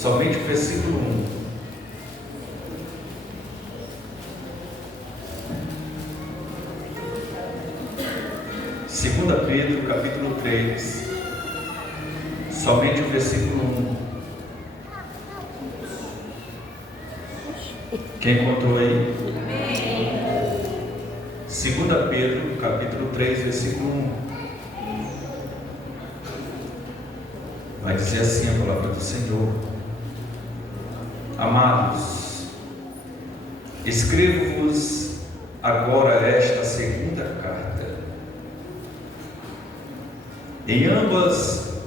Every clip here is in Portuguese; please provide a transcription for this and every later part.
somente o versículo 1. Segunda Pedro, capítulo 3, somente o versículo 1. Quem encontrou aí? Segunda Pedro, capítulo 3, versículo 1. Vai dizer assim a palavra do Senhor: Amados, escrevo-vos agora esta segunda carta, em ambas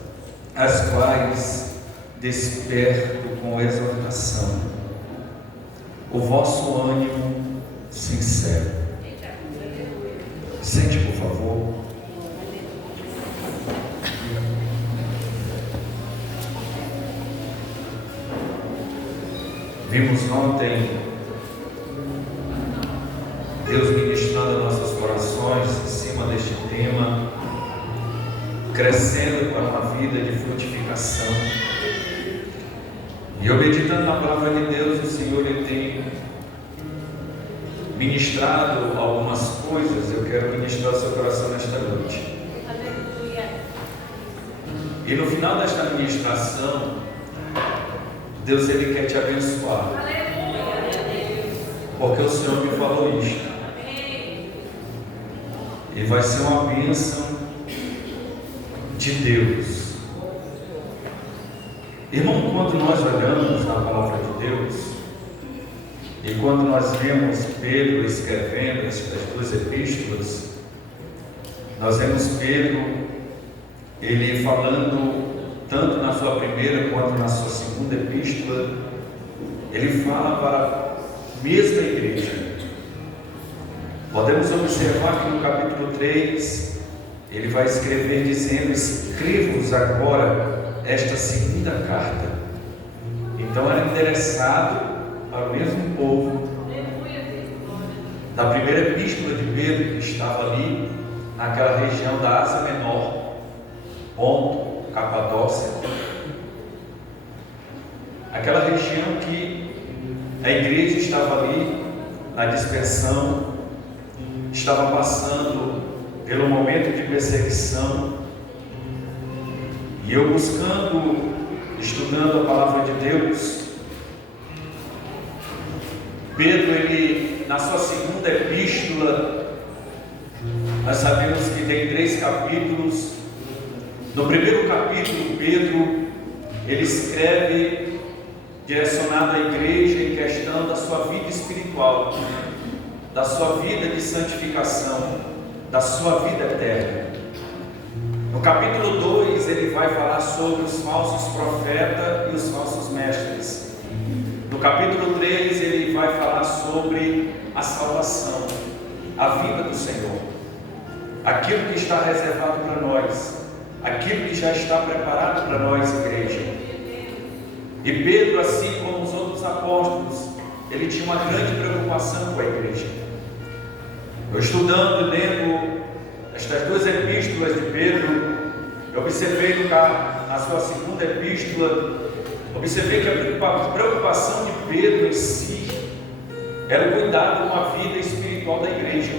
as quais desperto com exortação o vosso ânimo sincero. Sente, por favor. Vimos ontem Deus ministrando nossos corações em cima deste tema, crescendo para uma vida de frutificação. E eu, meditando na palavra de Deus, o Senhor ele tem ministrado algumas coisas. Eu quero ministrar o seu coração nesta noite. Aleluia. E no final desta ministração, Deus ele quer te abençoar. Aleluia, Deus. Porque o Senhor me falou isto. Amém. E vai ser uma bênção de Deus. Irmão, quando nós olhamos na palavra de Deus, e quando nós vemos Pedro escrevendo estas duas epístolas, nós vemos Pedro, ele falando tanto na sua primeira quanto na sua segunda epístola, ele fala para a mesma igreja. Podemos observar que no capítulo 3, ele vai escrever dizendo: escrevo-vos agora esta segunda carta. Então era endereçado para o mesmo povo da primeira epístola de Pedro, que estava ali naquela região da Ásia Menor, Ponto, Capadócia, aquela região que a igreja estava ali na dispersão, estava passando pelo momento de perseguição. E eu buscando, estudando a palavra de Deus, Pedro, ele, na sua segunda epístola, nós sabemos que tem 3 capítulos. No primeiro capítulo, Pedro, ele escreve direcionado à igreja em questão da sua vida espiritual, da sua vida de santificação, da sua vida eterna. No capítulo 2, ele vai falar sobre os falsos profetas e os falsos mestres. No capítulo 3, ele vai falar sobre a salvação, a vinda do Senhor, aquilo que está reservado para nós, aquilo que já está preparado para nós, igreja. E Pedro, assim como os outros apóstolos, ele tinha uma grande preocupação com a igreja. Eu estudando e lendo estas 2 epístolas de Pedro, eu observei na sua segunda epístola, observei que a preocupação de Pedro em si era o cuidado com a vida espiritual da igreja.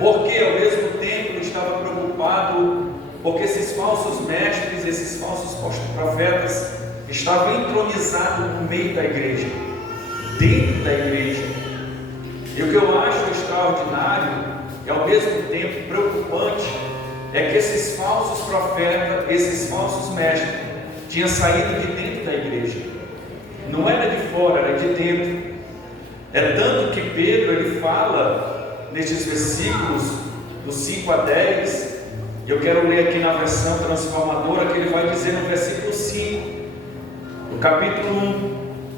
Porque ao mesmo tempo ele estava preocupado porque esses falsos mestres, esses falsos profetas estavam entronizados no meio da igreja, dentro da igreja. E o que eu acho extraordinário e ao mesmo tempo preocupante é que esses falsos profetas, esses falsos mestres tinham saído de dentro da igreja. Não era de fora, era de dentro. É tanto que Pedro ele fala nestes versículos do 5 a 10, eu quero ler aqui na versão transformadora, que ele vai dizer no versículo 5, no capítulo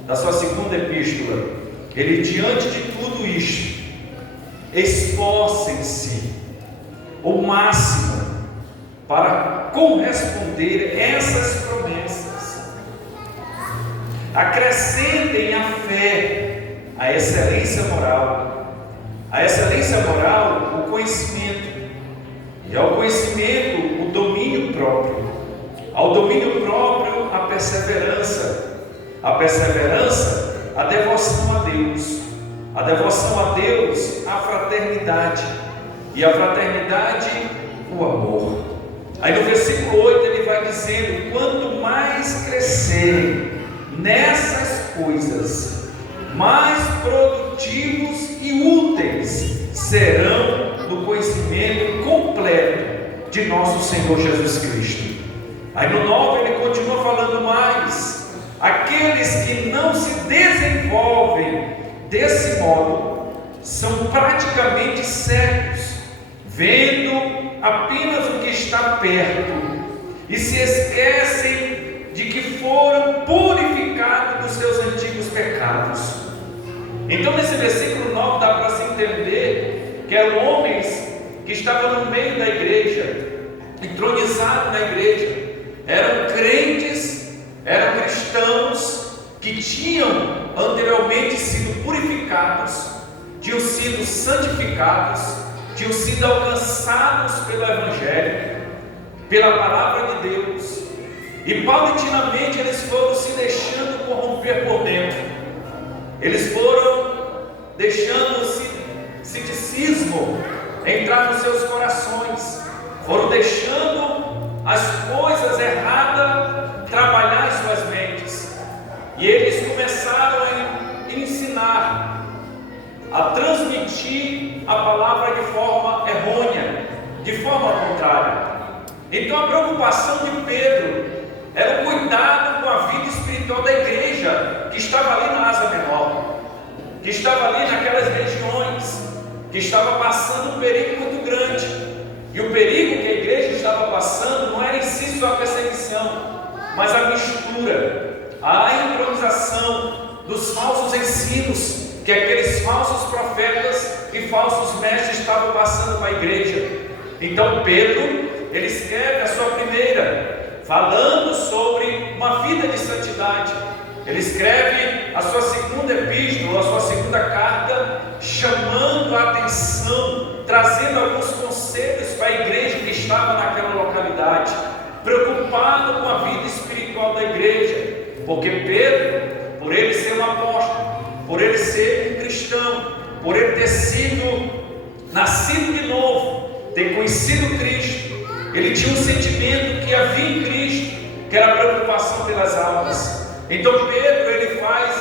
1 da sua segunda epístola. Ele, diante de tudo isto, esforcem-se o máximo para corresponder essas promessas. Acrescentem à fé a excelência moral, a excelência moral, o conhecimento, e ao conhecimento, o domínio próprio, ao domínio próprio, a perseverança. A perseverança, a devoção a Deus. A devoção a Deus, a fraternidade. E a fraternidade, o amor. Aí no versículo 8 ele vai dizendo: quanto mais crescerem nessas coisas, mais produtivos e úteis serão no conhecimento completo de nosso Senhor Jesus Cristo. Aí no 9 ele continua falando mais: aqueles que não se desenvolvem desse modo são praticamente cegos, vendo apenas o que está perto, e se esquecem de que foram purificados dos seus antigos pecados. Então nesse versículo 9 dá para se entender que eram homens que estavam no meio da igreja, entronizados na igreja, eram crentes, eram cristãos que tinham anteriormente sido purificados, tinham sido santificados, tinham sido alcançados pelo Evangelho, pela palavra de Deus, e paulatinamente eles foram se deixando corromper por dentro, eles foram deixando o ceticismo entrar nos seus corações, foram deixando as coisas erradas trabalhar em suas mentes, e eles começaram a ensinar, a transmitir a palavra de forma errônea, de forma contrária. Então a preocupação de Pedro era o cuidado com a vida espiritual da igreja que estava ali na Ásia Menor, que estava ali naquelas regiões, que estava passando um perigo muito grande. E o perigo que a igreja estava passando não era em si só a perseguição, mas a mistura, a entronização dos falsos ensinos que aqueles falsos profetas e falsos mestres estavam passando para a igreja. Então Pedro, ele escreve a sua primeira, falando sobre uma vida de santidade. Ele escreve a sua segunda epístola, a sua segunda carta, chamando a atenção, trazendo alguns conselhos para a igreja que estava naquela localidade, preocupado com a vida espiritual da igreja, porque Pedro, por ele ser um apóstolo, por ele ser um cristão, por ele ter sido nascido de novo, ter conhecido Cristo, ele tinha um sentimento que havia em Cristo, que era a preocupação pelas almas. Então Pedro, ele faz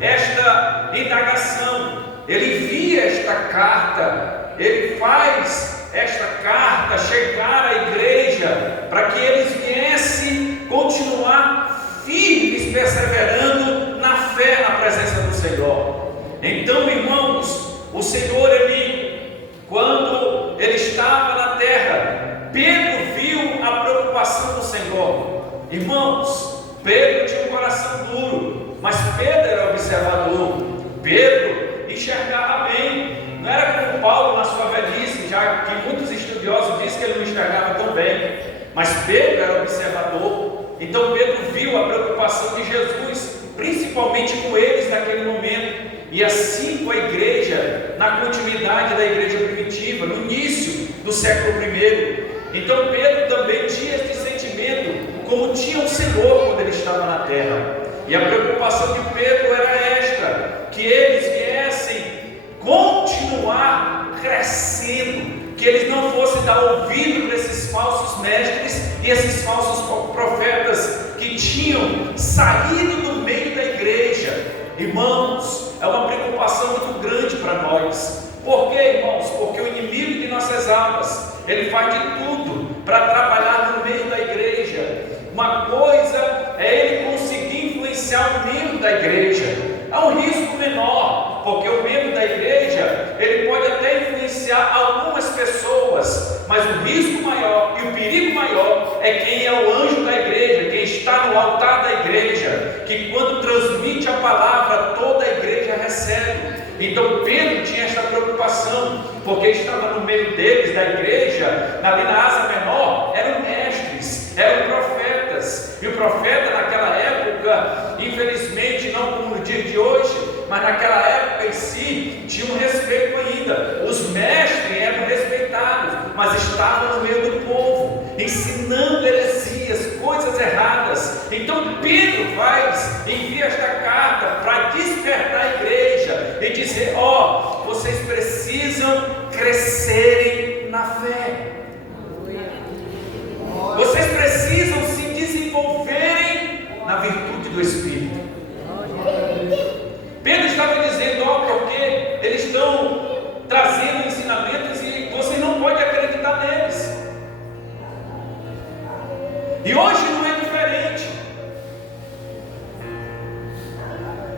esta indagação, ele envia esta carta, ele faz esta carta chegar à igreja, para que eles viessem continuar firmes, perseverando na fé, na presença do Senhor. Então, irmãos, o Senhor, ele, quando ele estava na terra, Pedro viu a preocupação do Senhor. Irmãos, Pedro tinha um coração duro, mas Pedro era observador. Pedro enxergava bem. Não era como Paulo na sua velhice, já que muitos estudiosos dizem que ele não enxergava tão bem, mas Pedro era observador. Então Pedro viu a preocupação de Jesus, principalmente com eles naquele momento, e assim com a igreja, na continuidade da igreja primitiva, no início do século I. Então Pedro também tinha esse sentimento, como tinha o Senhor quando ele estava na terra. E a preocupação de Pedro era esta, que eles viessem continuar crescendo, que eles não fossem dar ouvido para esses falsos mestres e esses falsos profetas que tinham saído do meio da igreja. Irmãos, é uma preocupação muito grande para nós. Por quê, irmãos? Porque o inimigo de nossas almas, ele faz de tudo para trabalhar no meio da igreja. Uma coisa é ele conseguir influenciar o membro da igreja. É um risco menor, porque o membro da igreja, ele pode até influenciar algumas pessoas, mas o risco maior e o perigo maior é quem é o anjo da igreja, quem está no altar da igreja, que quando transmite a palavra, toda a igreja recebe. Então Pedro tinha esta preocupação, porque estava no meio deles, da igreja, ali na Ásia Menor, eram mestres, eram profetas, e o profeta naquela época, infelizmente não como no dia de hoje, mas naquela época em si, tinha um respeito ainda. Os mestres eram respeitados, mas estavam no meio do povo, ensinando heresias, coisas erradas, Então Pedro envia esta carta para despertar a igreja e dizer: vocês precisam crescerem na fé. Vocês precisam se desenvolverem na virtude do Espírito. Pedro estava dizendo: porque eles estão trazendo ensinamentos e você não pode acreditar neles. E hoje não é diferente.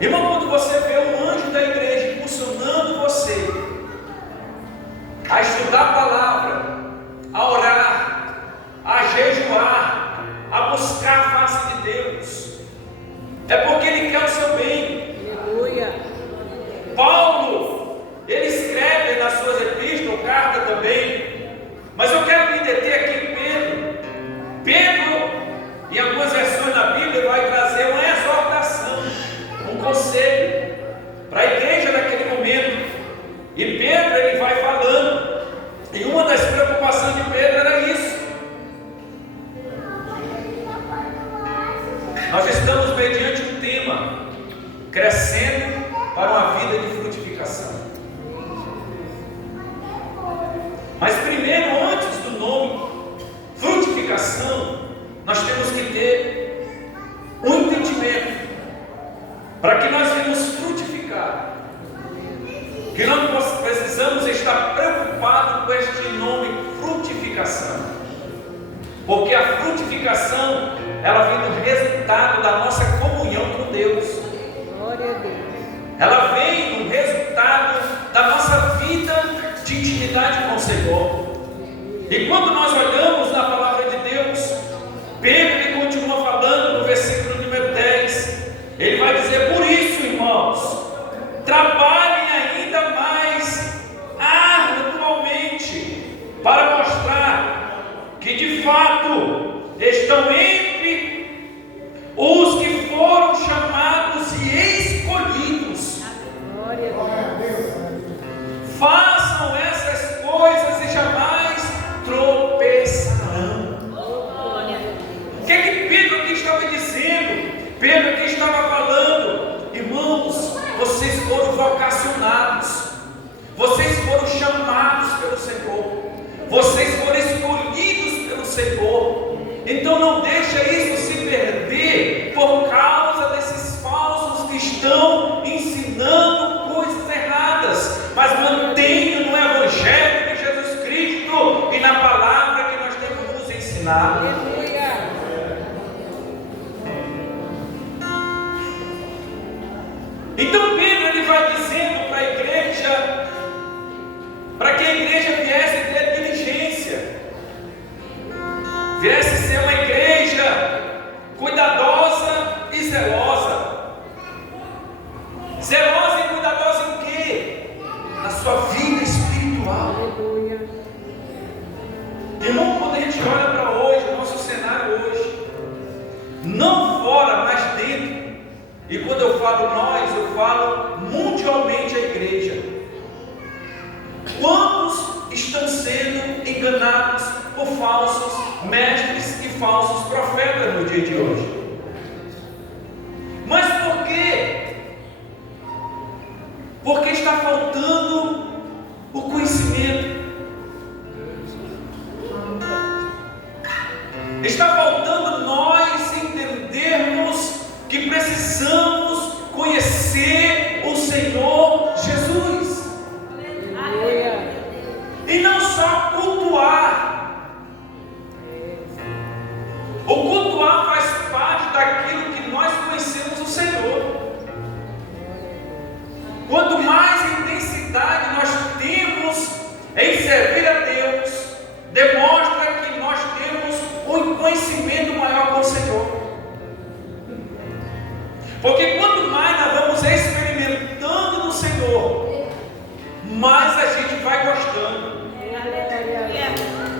Irmão, quando você vê um anjo da igreja impulsionando você a estudar a palavra, a orar, a jejuar, a buscar a face de Deus, é porque Ele quer o seu bem. Aleluia. Paulo, ele escreve nas suas epístolas, carta também, mas eu quero me deter aqui em Pedro. Pedro, em algumas versões da Bíblia, vai trazer uma exortação, um conselho para a igreja naquele momento. E Pedro, ele vai falando, e uma das preocupações de Pedro era isso. Nós estamos mediante um tema: crescendo para uma vida de frutificação. Mas primeiro, antes do nome frutificação, nós temos que ter um entendimento para que nós venhamos frutificar, que nós precisamos estar preocupados com este nome frutificação, porque a frutificação, ela vem do resultado da nossa comunhão com Deus. Glória a Deus. Ela vem do resultado da nossa vida de intimidade com o Senhor. E quando nós olhamos na palavra de Deus, Pedro, ele continua falando no versículo número 10. Ele vai dizer: por isso, irmãos, trabalhem ainda mais arduamente para mostrar que de fato estão entre os que foram chamados e escolhidos. Glória a Deus. Façam essas coisas e jamais tropeçarão. O que é que Pedro aqui estava dizendo? Pedro aqui estava falando: irmãos, vocês foram vocacionados, vocês foram chamados pelo Senhor, vocês foram escolhidos pelo Senhor. Então não deixa isso se perder por causa desses falsos que estão ensinando coisas erradas, mas mantenha no Evangelho de Jesus Cristo e na palavra que nós temos nos ensinado. Aleluia. Então Pedro, ele vai dizendo para a igreja, para que a igreja viesse ter diligência, viesse ser uma igreja cuidadosa e zelosa. Zelosa e cuidadosa em quê? Na sua vida espiritual. Aleluia. Irmão, quando a gente olha para hoje, o nosso cenário hoje, não fora, mas dentro, e quando eu falo nós, eu falo mundialmente a igreja. Quantos estão sendo enganados por falsos mestres e falsos profetas no dia de hoje? Mas por quê? Porque está faltando o conhecimento. Está faltando nós entendermos que precisamos conhecer o Senhor Jesus. Aleluia. E não só cultuar. O cultuar faz parte daquilo que nós conhecemos o Senhor. Quanto mais intensidade nós temos em servir a Deus, demonstra que nós temos um conhecimento maior com o Senhor. Porque quanto mais nós vamos experimentando no Senhor, mais a gente vai gostando.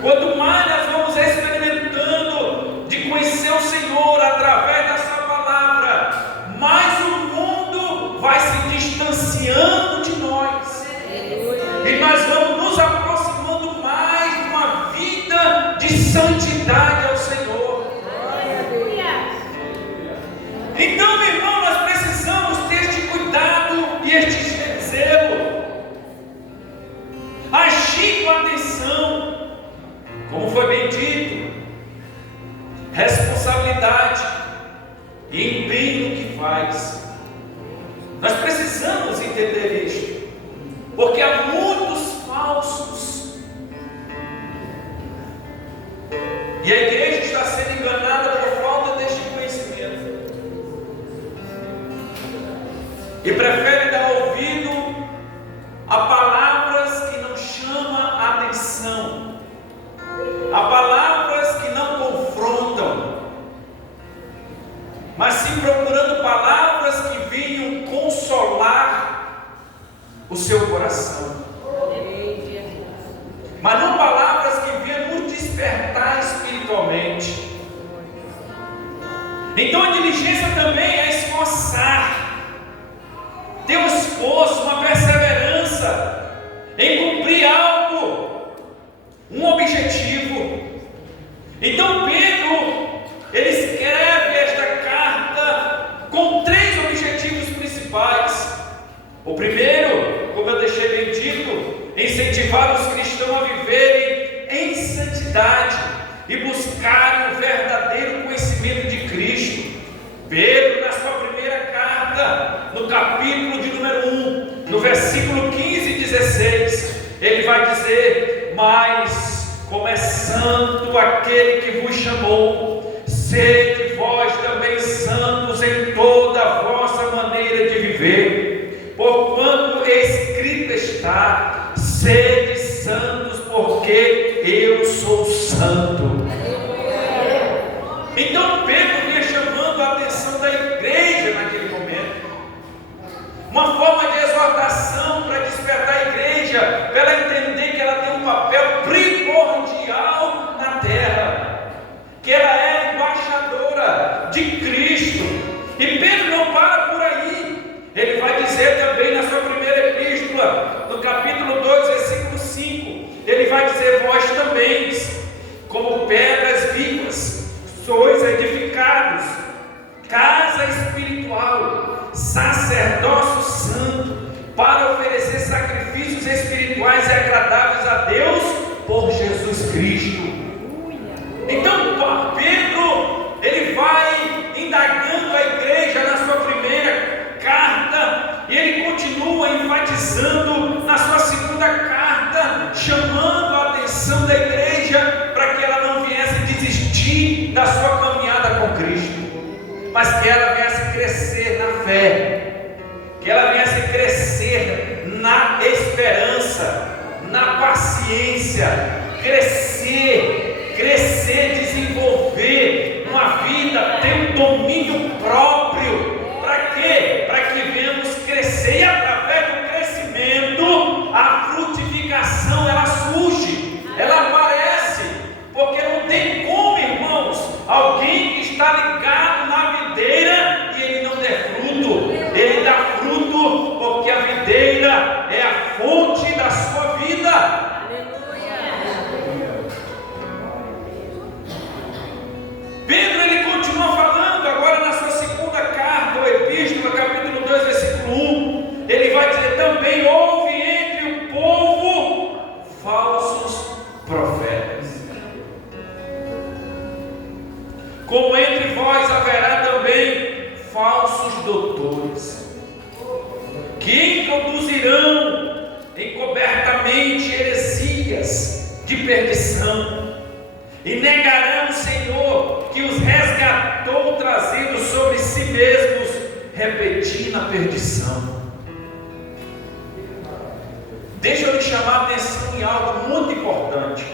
Quanto mais nós vamos experimentando de conhecer o Senhor através da sua palavra, mais o mundo vai se distanciando de nós. E nós vamos nos aproximando mais de uma vida de santidade ao Senhor. Então, meu irmão, nós precisamos ter este cuidado e este zelo. Agir com atenção, como foi bem dito, responsabilidade e empenho no que faz. Nós precisamos entender isto, porque há muitos falsos, e a igreja está sendo enganada por falta deste conhecimento, e prefere dar ouvido a palavras que não chamam a atenção, a palavras que não confrontam, mas sim procurando palavras que venham consolar o seu coração, mas não palavras que venham nos despertar espiritualmente. Então a diligência também é esforçar, ter um esforço, uma perseverança em cumprir algo, um objetivo. Então Pedro, ele escreve esta carta com 3 objetivos principais. O primeiro, como eu deixei bem dito, incentivar os cristãos a viverem em santidade e buscarem o verdadeiro conhecimento de Cristo. Pedro, na sua primeira carta, no capítulo de número 1, no versículo 15 e 16, ele vai dizer: mas como é santo aquele que vos chamou, sede vós também santos em toda a vossa maneira de viver, porquanto escrito está: sede santos, porque eu sou santo. Então Pedro vinha chamando a atenção da igreja naquele momento, uma forma de exortação para despertar a igreja, para ela entender que ela tem um papel primordial na terra, que ela é embaixadora de Cristo. E Pedro não para por aí, ele vai dizer também na sua primeira epístola, no capítulo 2, versículo 5, ele vai dizer: vós também, como pedras vivas, sois edificados, casa espiritual, sacerdócio santo, para oferecer sacrifícios espirituais e agradáveis a Deus por Jesus Cristo. Então Pedro, ele vai indagando a igreja na sua primeira carta, e ele continua enfatizando na sua segunda carta, chamando a atenção da igreja para que ela não viesse desistir da sua caminhada com Cristo, mas que ela viesse crescer na fé, que ela viesse crescer na esperança, na paciência, crescer, desenvolver uma vida, ter um domínio próprio. Para quê? Para que venhamos crescer, e através do crescimento a frutificação ela surge, ela aparece, porque não tem como, irmãos, alguém que está ligado na videira e ele não der fruto. Ele dá fruto porque a videira é a fonte da sua vida. Pedro, ele continua falando agora na sua segunda carta, ou epístola, capítulo 2, versículo 1. Ele vai dizer também: houve entre o povo falsos profetas, como entre vós haverá também falsos doutores, que introduzirão encobertamente heresias de perdição, e negarão o Senhor que os resgatou, trazendo sobre si mesmos, repetindo a perdição. Deixa eu lhe chamar a atenção em algo muito importante.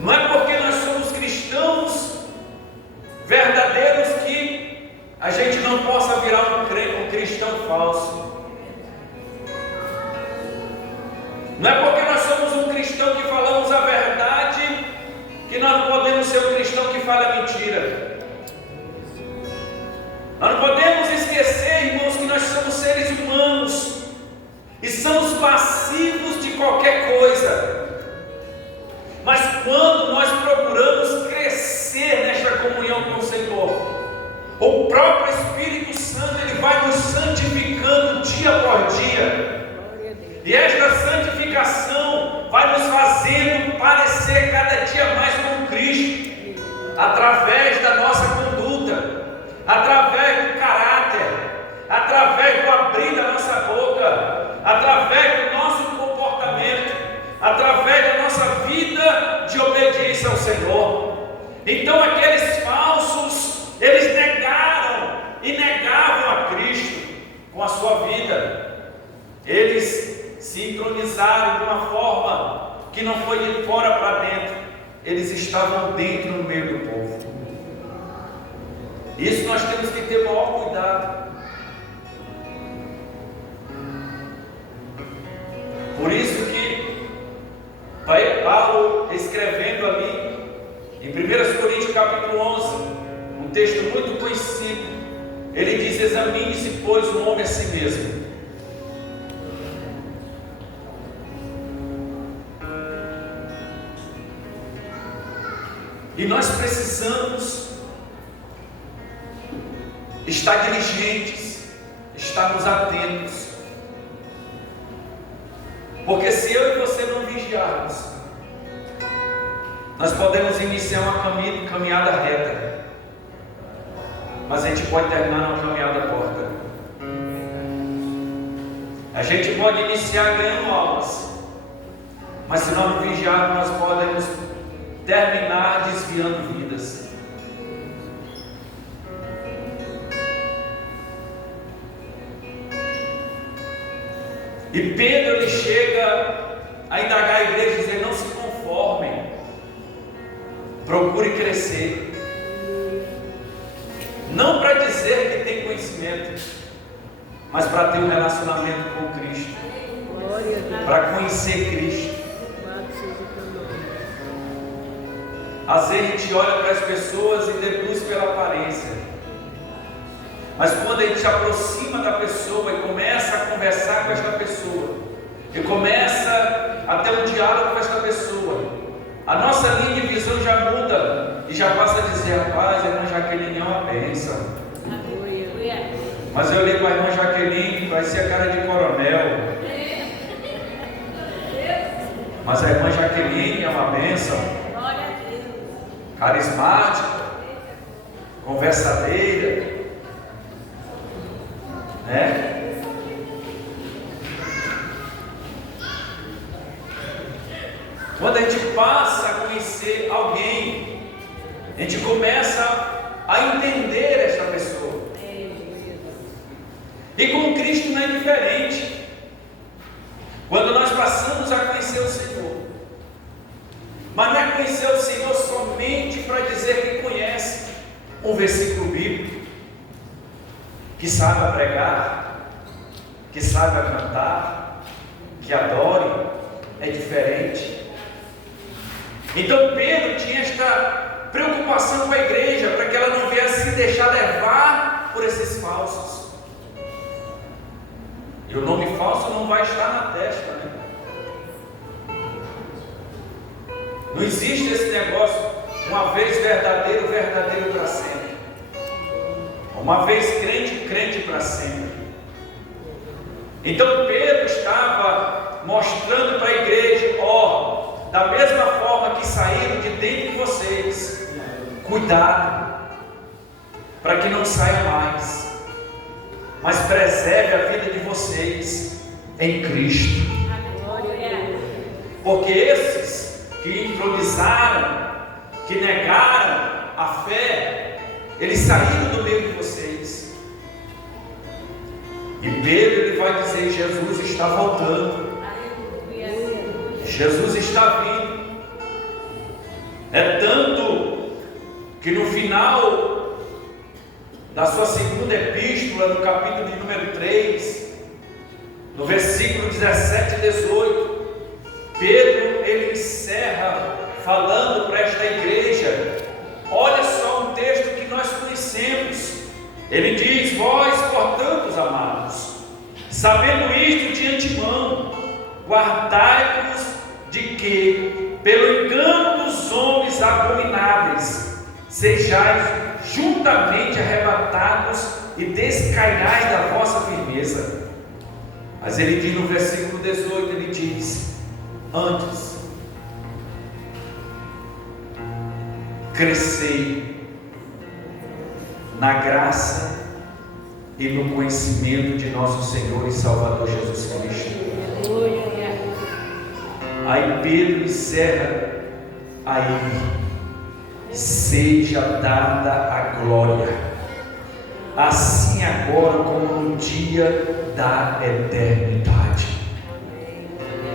Não é porque nós somos cristãos verdadeiros que a gente não possa virar um cristão falso. Não é porque nós somos um cristão que falamos a verdade que nós não podemos ser um cristão que fala a mentira. Nós não podemos esquecer, irmãos, que nós somos seres humanos e somos passivos de qualquer coisa. Mas quando nós procuramos crescer nesta comunhão através da nossa conduta, através do caráter, através do abrir da nossa boca, através do nosso comportamento, através da nossa vida de obediência ao Senhor. Então aqueles falsos, eles negaram e negavam a Cristo com a sua vida. Eles se entronizaram de uma forma que não foi de fora para dentro, eles estavam dentro no meio do povo. Isso nós temos que ter maior cuidado. Por isso que Paulo, escrevendo ali em 1 Coríntios capítulo 11, um texto muito conhecido, ele diz: examine-se, pois, o homem a si mesmo. E nós precisamos estar diligentes, estarmos atentos, porque se eu e você não vigiarmos, nós podemos iniciar uma caminhada reta, mas a gente pode terminar uma caminhada torta. A gente pode iniciar ganhando almas, mas se nós não vigiarmos, nós podemos terminar desviando vidas. E Pedro, ele chega a indagar a igreja e dizer: não se conformem, procure crescer. Não para dizer que tem conhecimento, mas para ter um relacionamento com Cristo, para conhecer Cristo. Às vezes a gente olha para as pessoas e deduz pela aparência, mas quando a gente se aproxima da pessoa e começa a conversar com esta pessoa, e começa a ter um diálogo com esta pessoa, a nossa linha de visão já muda e já passa a dizer: rapaz, a irmã Jaqueline é uma bênção. Mas eu olhei para a irmã Jaqueline, vai ser a cara de coronel. Mas a irmã Jaqueline é uma bênção. Carismática, conversadeira, né? Quando a gente passa a conhecer alguém, a gente começa a entender esta pessoa. E com Cristo não é diferente. Quando nós passamos a conhecer o Senhor, mas não é conhecer o Senhor somente para dizer que conhece um versículo bíblico, que saiba pregar, que saiba cantar, que adore. É diferente. Então Pedro tinha esta preocupação com a igreja, para que ela não viesse se deixar levar por esses falsos. E o nome falso não vai estar na testa, né? Não existe esse negócio, uma vez verdadeiro, verdadeiro para sempre. Uma vez crente, crente para sempre. Então Pedro estava mostrando para a igreja: ó, da mesma forma que saíram de dentro de vocês, cuidado, para que não saia mais, mas preserve a vida de vocês em Cristo. Porque esses que entronizaram, que negaram a fé, eles saíram do meio de vocês. E Pedro, ele vai dizer: Jesus está voltando, Jesus está vindo. É tanto que no final da sua segunda epístola, no capítulo de número 3, no versículo 17 e 18, Pedro, ele encerra falando para esta igreja. Olha só um texto que nós conhecemos. Ele diz: vós, portanto, amados, sabendo isto de antemão, guardai-vos de que, pelo engano dos homens abomináveis, sejais juntamente arrebatados e descaiais da vossa firmeza. Mas ele diz no versículo 18, ele diz: antes, crescei na graça e no conhecimento de nosso Senhor e Salvador Jesus Cristo. Aí Pedro encerra aí: seja dada a glória, assim agora como no dia da eternidade.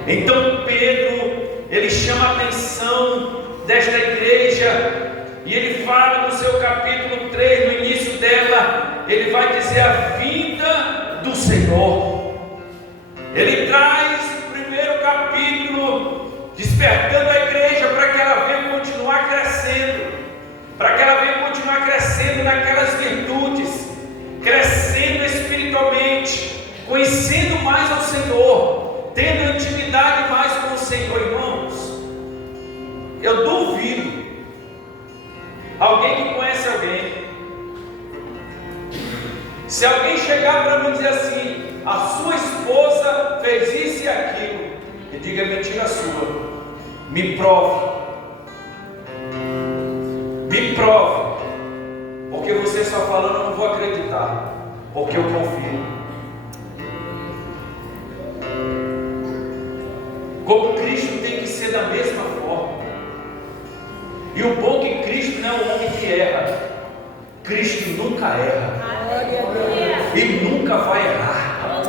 Então Pedro, ele chama a atenção desta igreja, e ele fala no seu capítulo 3, no início dela, ele vai dizer a vinda do Senhor. Ele traz o primeiro capítulo despertando a igreja para que ela venha continuar crescendo, para que ela venha continuar crescendo naquelas virtudes, crescendo espiritualmente, conhecendo mais ao Senhor, tendo intimidade mais com o Senhor. Irmãos, eu duvido alguém que conhece alguém, se alguém chegar para mim e dizer assim: a sua esposa fez isso e aquilo, e diga: mentira sua, me prove, porque você só falando eu não vou acreditar, porque eu confio. Como Cristo tem que ser da mesma forma. E o bom que Cristo não é um homem que erra. Cristo nunca erra. E nunca vai errar.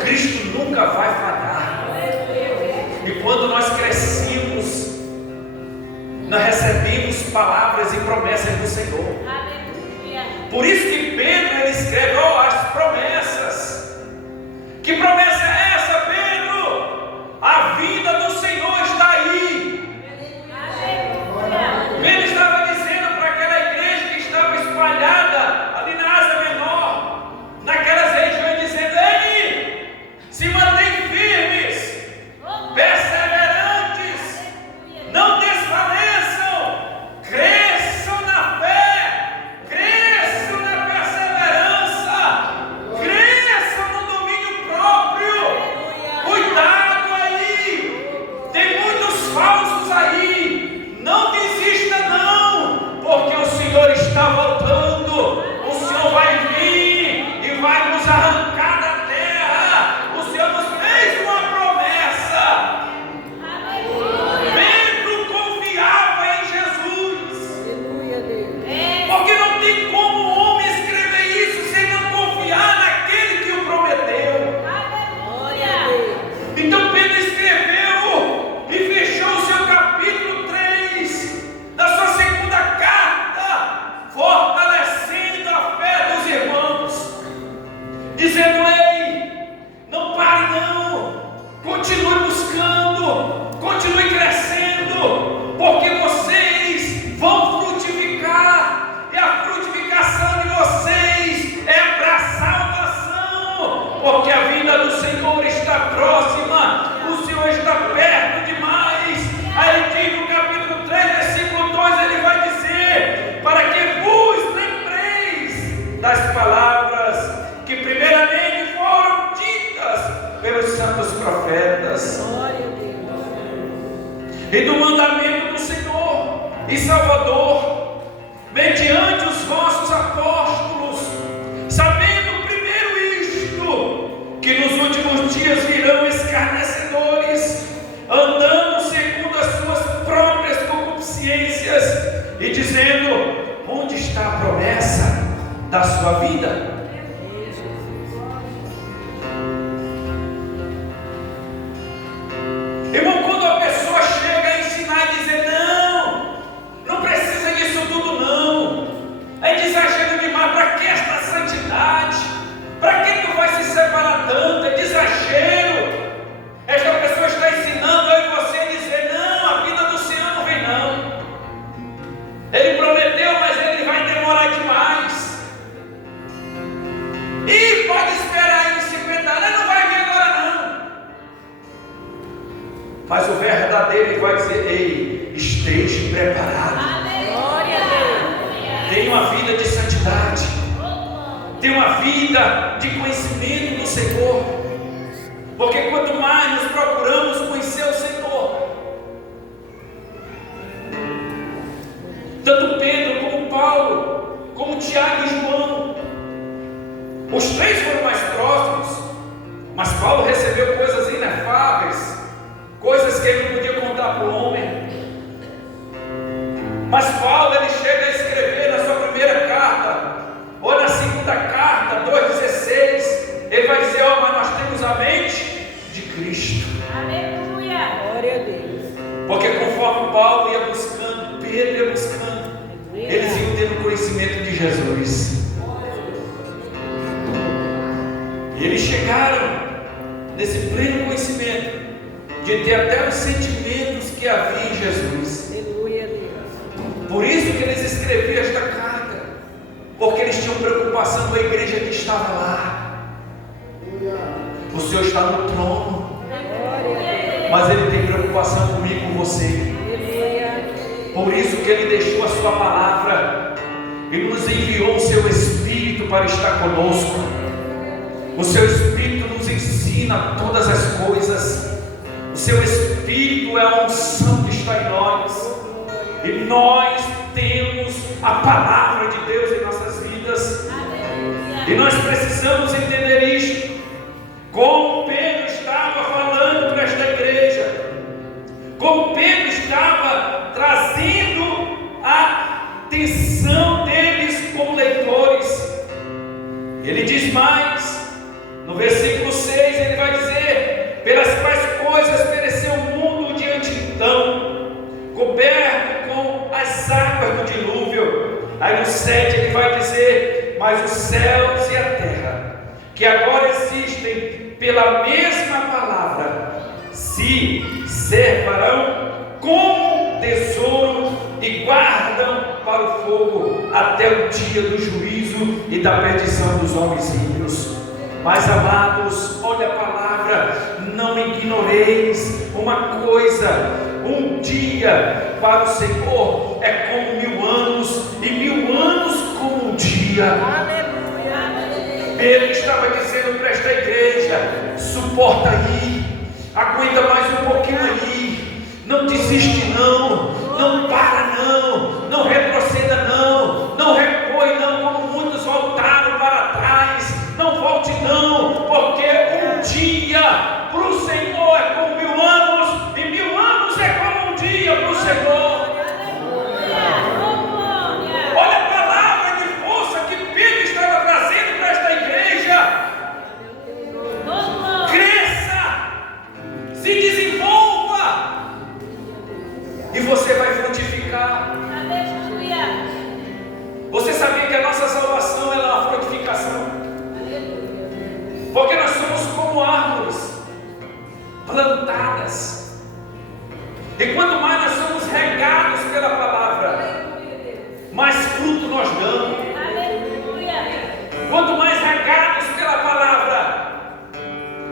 Cristo nunca vai falhar. E quando nós crescemos, nós recebemos palavras e promessas do Senhor. Por isso que Pedro, ele escreve: as promessas. Que promessa é essa, Pedro? A vinda do Senhor está aí. Ele estava dizendo para aquela igreja que estava espalhada ali na Ásia Menor, naquelas regiões, dizendo: ei, se mantém firmes, perseverantes, não desfaleçam, cresçam na fé, cresçam na perseverança, cresçam no domínio próprio. Cuidado aí, tem muitos falsos aí. Não desista não, porque o Senhor está voltando. O Senhor vai vir e vai nos arrancar da terra. O Senhor nos fez uma promessa. Pedro confiava em Jesus, porque não tem como o homem escrever isso sem não confiar naquele que o prometeu. Então Pedro escreveu e fechou o seu capítulo 3 da sua segunda carta, fortalecendo a fé dos irmãos, dizendo: ei, não pare não, continue buscando, continue crescendo, porque vocês vão frutificar, e a frutificação de vocês é para a salvação, porque a vinda do Senhor está próxima, o Senhor está perto demais. Aí ele diz no capítulo 3, versículo 2, ele vai dizer: para que vos lembreis das palavras que primeiramente foram ditas pelos santos profetas, e do mandamento do Senhor e Salvador, mediante os vossos apóstolos, sabendo primeiro isto, que nos últimos dias virão escarnecedores, andando segundo as suas próprias concupiscências, e dizendo: onde está a promessa da sua vida? Irmão, quando a pessoa chega a ensinar e dizer: não precisa disso tudo não, é exagero demais, para que esta santidade? Para que tu vai se separar tanto? É exagero. Esta pessoa está ensinando eu e você a dizer: não, a vida do Senhor não vem não. Ele prometeu, mas ele vai demorar demais. E pode esperar aí 50 anos, ele não vai vir agora não. Mas o verdadeiro, ele vai dizer: ei, esteja preparado. Tenha uma vida de santidade, tenha uma vida de conhecimento do Senhor, porque quanto mais nos procuramos conhecer o Senhor, tanto como Tiago e João. Os três foram mais próximos, mas Paulo recebeu coisas inefáveis, coisas que ele não podia contar para o homem. Mas Paulo, ele chega a escrever na sua primeira carta, ou na segunda carta, 2,16, ele vai dizer: ó, mas nós temos a mente de Cristo. Aleluia. Glória a Deus. Porque conforme Paulo ia buscando, Pedro ia buscando, eles iam tendo conhecimento de Jesus. E eles chegaram nesse pleno conhecimento de ter até os sentimentos que havia em Jesus. Aleluia a Deus. Por isso que eles escreviam esta carta, porque eles tinham preocupação com a igreja que estava lá. O Senhor está no trono, Glória a Deus. mas Ele tem preocupação comigo e com você. Aleluia. Por isso que Ele deixou a sua palavra e nos enviou o seu Espírito para estar conosco. O seu Espírito nos ensina todas as coisas. O seu Espírito é a unção que está em nós. E nós temos a palavra de Deus em nossas vidas. E nós precisamos entender isto. Como Pedro estava falando para esta igreja, como Pedro estava trazendo a atenção deles como leitores. Ele diz mais, no versículo 6, ele vai dizer: pelas quais coisas pereceu o mundo de antemão, coberto com as águas do dilúvio. Aí no 7 ele vai dizer: mas os céus e a terra, que agora existem pela mesma palavra, se servarão como tesouro e guardam para o fogo até o dia do juízo e da perdição dos homens ímpios. Mas amados, olha a palavra: não ignoreis uma coisa, um dia para o Senhor é como 1000 anos, e 1000 anos como um dia. Aleluia. Ele estava dizendo para esta igreja: suporta aí, aguenta mais um pouquinho aí, não desiste não, não para não, não retroceda não, não recue não, como muitos voltaram para trás. Não volte não, porque um dia para o Senhor é como 1000 anos, e 1000 anos é como um dia para o Senhor. Olha a palavra de força que Pedro estava trazendo para esta igreja. Cresça, se desenvolva, e você vai frutificar. Você sabia que a nossa salvação é uma frutificação? Porque nós somos como árvores plantadas, e quanto mais nós somos regados pela palavra, mais fruto nós damos. Quanto mais regados pela palavra,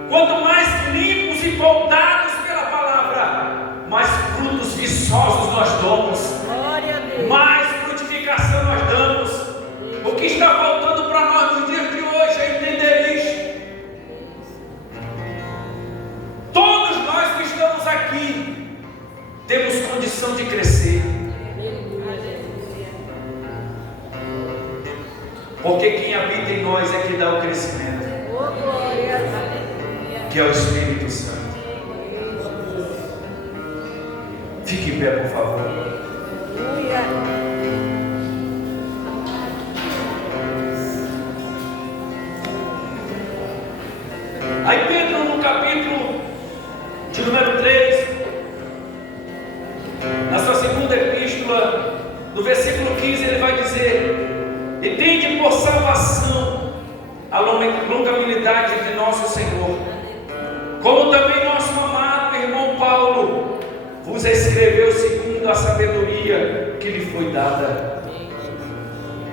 quanto mais limpos e moldados pela palavra, mais frutos viçosos nós damos, Glória a Deus. mais frutificação nós damos. O que está faltando para nós nos dias de hoje é entender isto. Todos nós que estamos aqui temos condição de crescer, porque quem habita em nós é que dá o crescimento, Oh, glória a Deus. que é o Espírito Santo. Fique em pé, por favor. Aleluia. Aí Pedro, no capítulo de número 3, na sua segunda epístola, no versículo 15, ele vai dizer: e tende por salvação a longanimidade de nosso Senhor, como também nosso amado irmão Paulo vos escreveu segundo a sabedoria que lhe foi dada.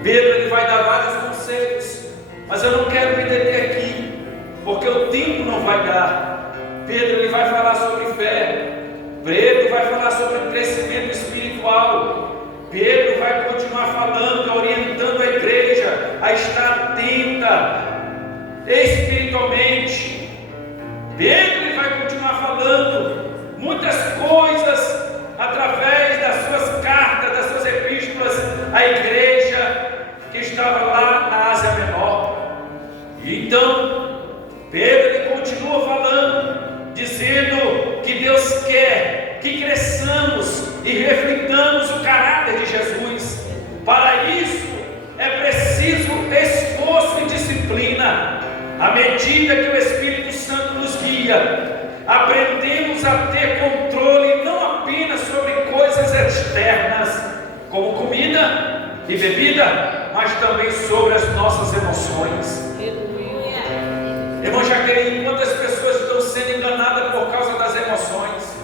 Pedro, ele vai dar vários conselhos, mas eu não quero me deter aqui, porque o tempo não vai dar. Pedro, ele vai falar sobre fé. Pedro vai falar sobre crescimento espiritual. Pedro vai continuar falando, orientando a igreja a estar atenta espiritualmente. Pedro, ele vai continuar falando muitas coisas através das suas cartas, das suas epístolas à igreja que estava lá na Ásia Menor. E então, Pedro ele continua falando, dizendo que Deus quer que cresçamos e reflitamos o caráter de Jesus. Para isso, é preciso esforço e disciplina. À medida que o Espírito Santo nos guia, aprendemos a ter controle não apenas sobre coisas externas, como comida e bebida, mas também sobre as nossas emoções. Irmão Jaqueline, quantas pessoas estão sendo enganadas por causa das emoções?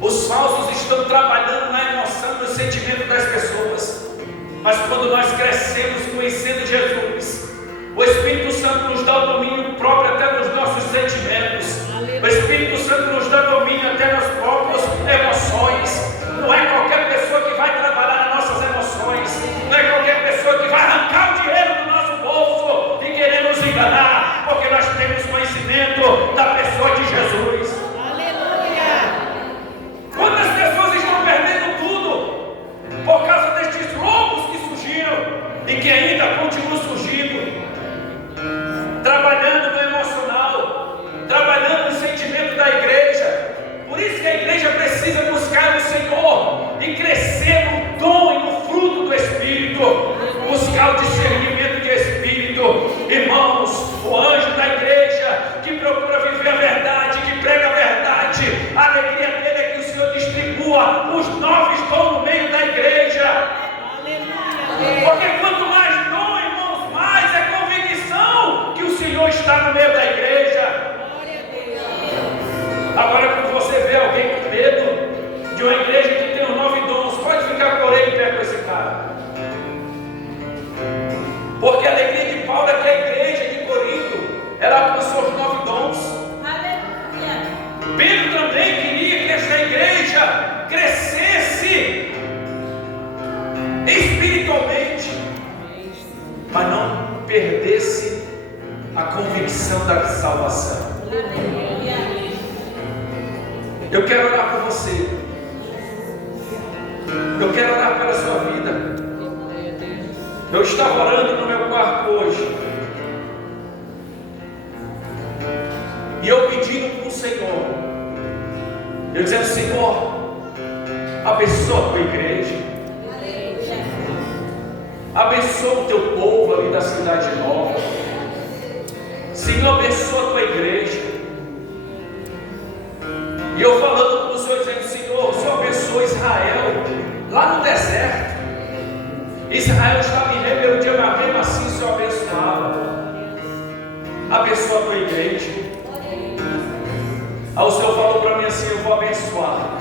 Os falsos estão trabalhando na emoção, no sentimento das pessoas. Mas quando nós crescemos conhecendo Jesus, o Espírito Santo nos dá o domínio próprio até nos nossos sentimentos. O Espírito Santo nos dá domínio até nas próprias emoções. Não é qualquer pessoa que vai trabalhar nas nossas emoções. Não é qualquer pessoa que vai arrancar o dinheiro do nosso bolso e querer nos enganar, porque nós temos conhecimento da pessoa de Jesus. Quantas pessoas estão perdendo tudo por causa destes roubos que surgiram e que ainda continuam surgindo? Trabalhando no emocional, trabalhando no sentimento da igreja. Por isso que a igreja precisa buscar o Senhor e crescer no dom e no fruto do Espírito, buscar o discernimento de Espírito. Irmãos, o anjo da igreja que procura viver a verdade, que prega a verdade, a alegria dele é que o Senhor distribua os 9 dons no meio da igreja. Porque quanto mais dom, irmãos, mais é convicção que o Senhor está no meio da igreja. Agora, quando você vê alguém com medo de uma igreja que tem os 9 dons, pode ficar por aí em pé com esse cara. Porque a alegria de Paulo é que a igreja de Corinto, ela alcançou os 9 dons. Pedro também queria que essa igreja crescesse espiritualmente, mas não perdesse a convicção da salvação. Eu quero orar por você. Eu quero orar pela sua vida. Eu estava orando no meu quarto hoje, e eu pedindo para o Senhor, eu dizendo: Senhor, abençoa a tua igreja, abençoa o teu povo ali da cidade nova. Senhor, abençoa a tua igreja. E eu falando com o Senhor, dizendo: Senhor, o Senhor abençoa Israel lá no deserto. Israel estava em rebeldia, mas mesmo assim o Senhor abençoava. Abençoa a tua igreja. Aí o Senhor falou para mim assim: eu vou abençoar.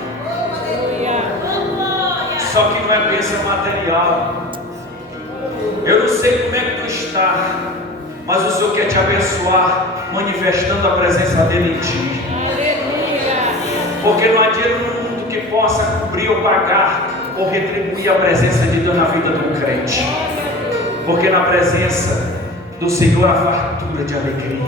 Só que não é bênção material. Eu não sei como é que tu está, mas o Senhor quer te abençoar, manifestando a presença dele em ti. Porque não há dinheiro no mundo que possa cobrir ou pagar ou retribuir a presença de Deus na vida do crente. Porque na presença do Senhor há fartura de alegria.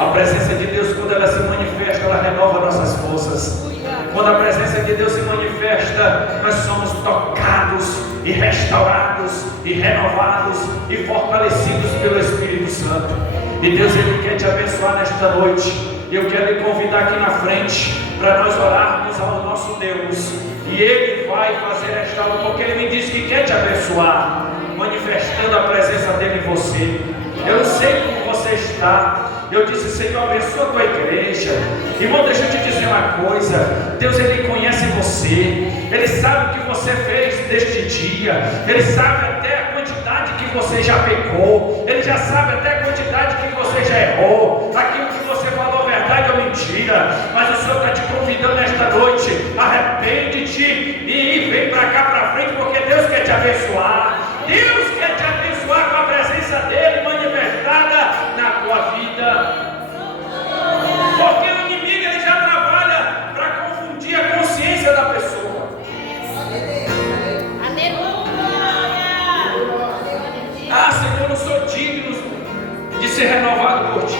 A presença de Deus, quando ela se manifesta, ela renova nossas forças. Quando a presença de Deus se manifesta, nós somos tocados e restaurados e renovados e fortalecidos pelo Espírito Santo. E Deus, Ele quer te abençoar nesta noite. Eu quero lhe convidar aqui na frente para nós orarmos ao nosso Deus. E Ele vai fazer esta obra, porque Ele me disse que quer te abençoar, manifestando a presença dEle em você. Eu não sei como você está. Eu disse: Senhor, abençoa a tua igreja. Irmão, deixa eu te dizer uma coisa. Deus, Ele conhece você. Ele sabe o que você fez deste dia. Ele sabe até a quantidade que você já pecou. Ele já sabe até a quantidade que você já errou. Aquilo que você falou, verdade ou mentira. Mas o Senhor está te convidando nesta noite: arrepende-te e vem para cá para frente, porque Deus quer te abençoar. Deus quer te abençoar com a presença dEle manifestada na tua vida. Porque o inimigo, ele já trabalha para confundir a consciência da pessoa. Ah, Senhor, eu não sou digno de ser renovado por ti.